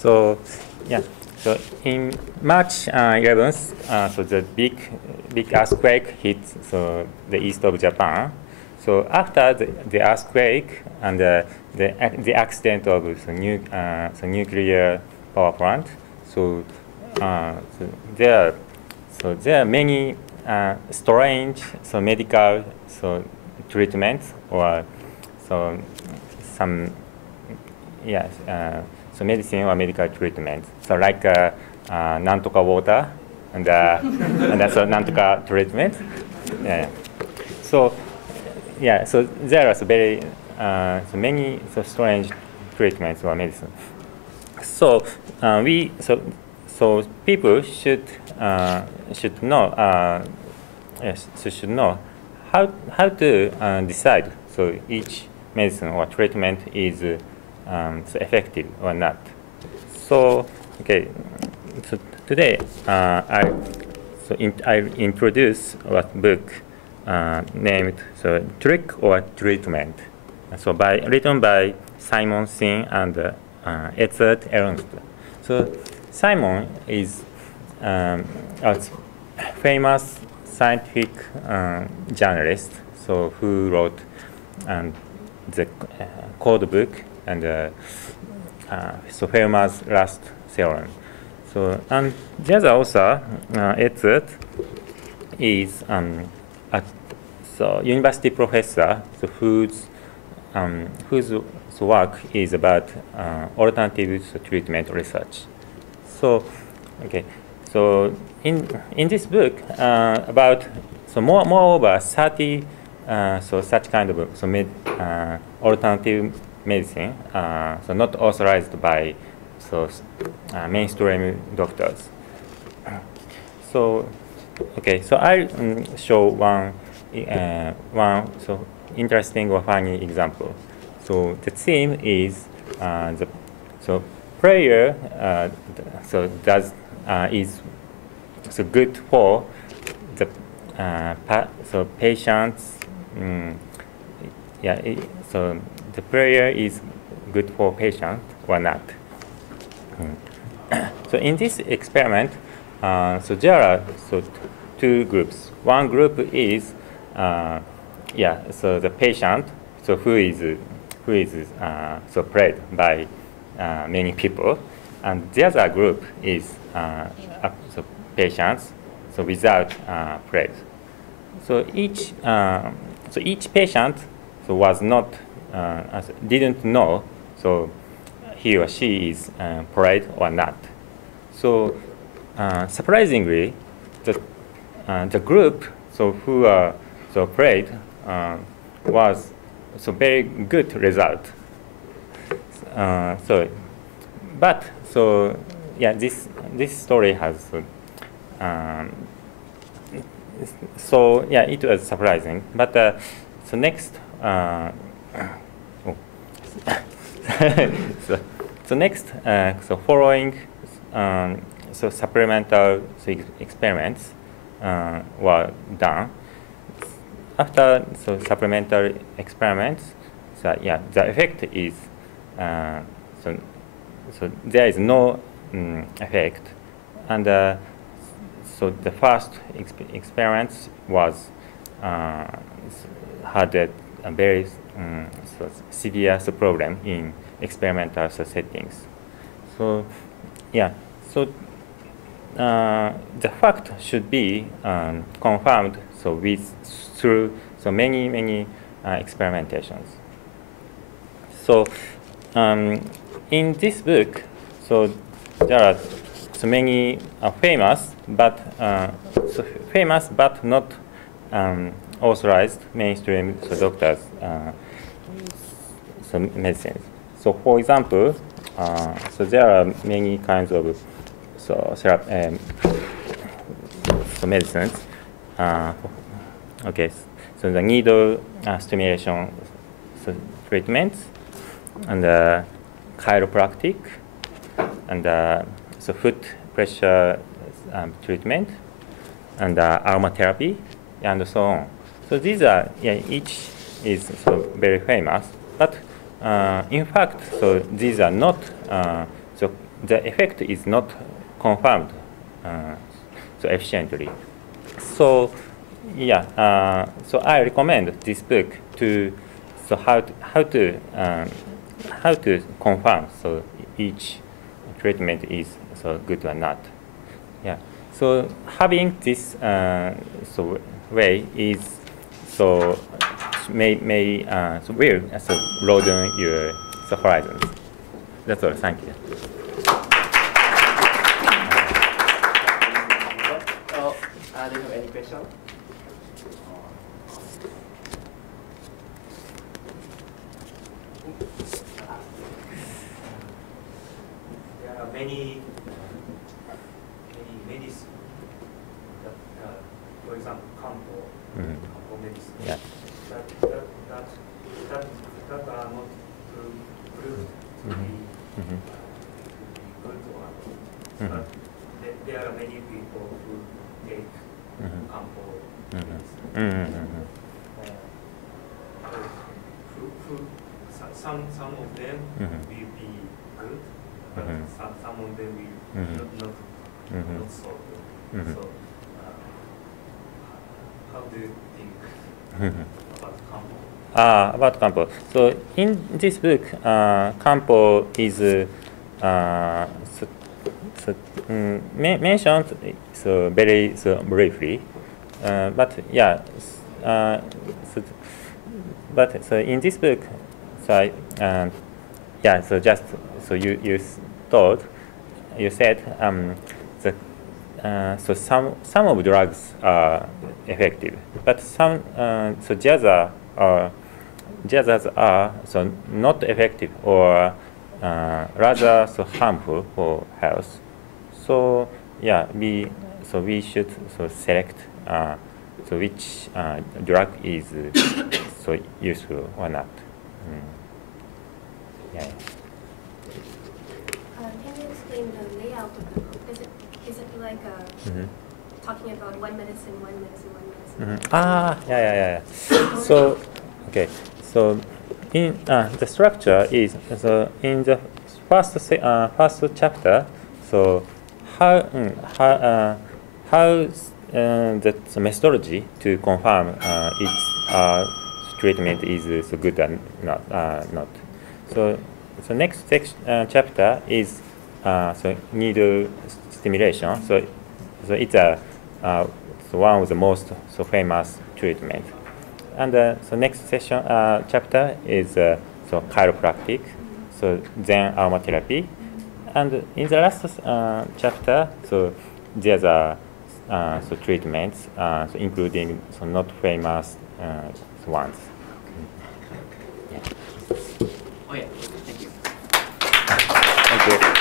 So, yeah. So in March 11th, so the big earthquake hit the east of Japan. So after the earthquake and the accident of the nuclear power plant, so there are many strange medical treatments or some medicine or medical treatment. So like nantoka water and so nantoka treatment. Yeah. So so there are very many strange treatments or medicine. So people should know should know how to decide each medicine or treatment is effective or not. So so today I introduce a book named Trick or Treatment. So written by Simon Sin and Edzard Ernst. So Simon is a famous scientific journalist, who wrote the code book and Fermat's last theorem. So and the other author, Edzard, is a university professor whose work is about alternative treatment research. So so in this book about moreover 30 such kind of alternative medicine not authorized by mainstream doctors. So I show one interesting or funny example. So the theme is prayer is good for the patients. So the prayer is good for patients or not. So in this experiment, there are two groups. One group is the patient who is prayed by many people, and the other group is patients without prayed. So each patient was not didn't know he or she is prayed or not. So surprisingly, the group who are prayed was very good result. This story has it was surprising. But next following supplemental experiments were done. After supplementary experiments, the effect is there is no effect, and the first experiments was had a very severe problem in experimental settings. So the fact should be confirmed through many experimentations. So in this book, there are many famous but not authorized mainstream doctors medicines. So for example, there are many kinds of medicines. So the needle stimulation treatments, and chiropractic, and foot pressure treatment, and aromatherapy, and so on. So these are each is very famous, but in fact, these are not the effect is not confirmed so efficiently. So yeah, so I recommend this book to how to confirm so each treatment is so good or not. Yeah. So having this so way is so may so will so broaden your horizons. That's all. Thank you. Do you have any questions? There are many medicine that, for example, Kampo medicine, Yeah. that are not proved to be good one. But there are many people who take Kampo medicine. Some of them will be good, but some of them will not so good. So, how do you think about Kampo? About Kampo. So in this book, Kampo is mentioned so very briefly, but yeah. But so in this book, so yeah. So just so you said so some of drugs are effective, but some so the others are so not effective or rather so harmful for health. So yeah, we should so select so which drug is so useful or not. Yeah. Can you explain the layout of the book? Is it like talking about one medicine? Yeah. So okay. So in the structure is so in the first chapter. So how the methodology to confirm its treatment is so good or not. So next chapter is so needle stimulation. So it's so one of the most so famous treatment. And so next chapter is so chiropractic. So then aromatherapy. And in the last chapter, so there's so treatments, so including so not famous ones. Oh yeah, thank you. Thank you.